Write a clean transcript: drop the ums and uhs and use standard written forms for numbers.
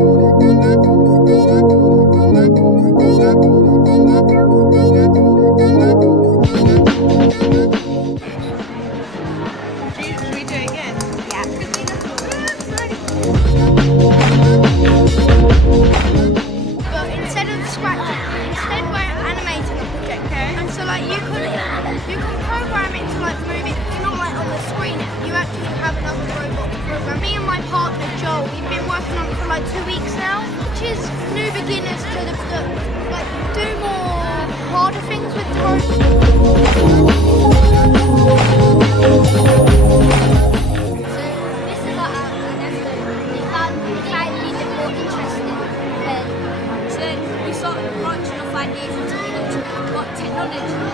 Should we do it again? Yeah. But instead we're animating the project, okay? And so like you can program it to like move it. It's not like on the screen. You actually have another robot to program. Me and my partner Joel, we've been working on it for like 2 weeks now, which is new beginners to the like do more harder things with the robot. This is what we found a bit more interesting. So then we started branching off ideas until we got to what technology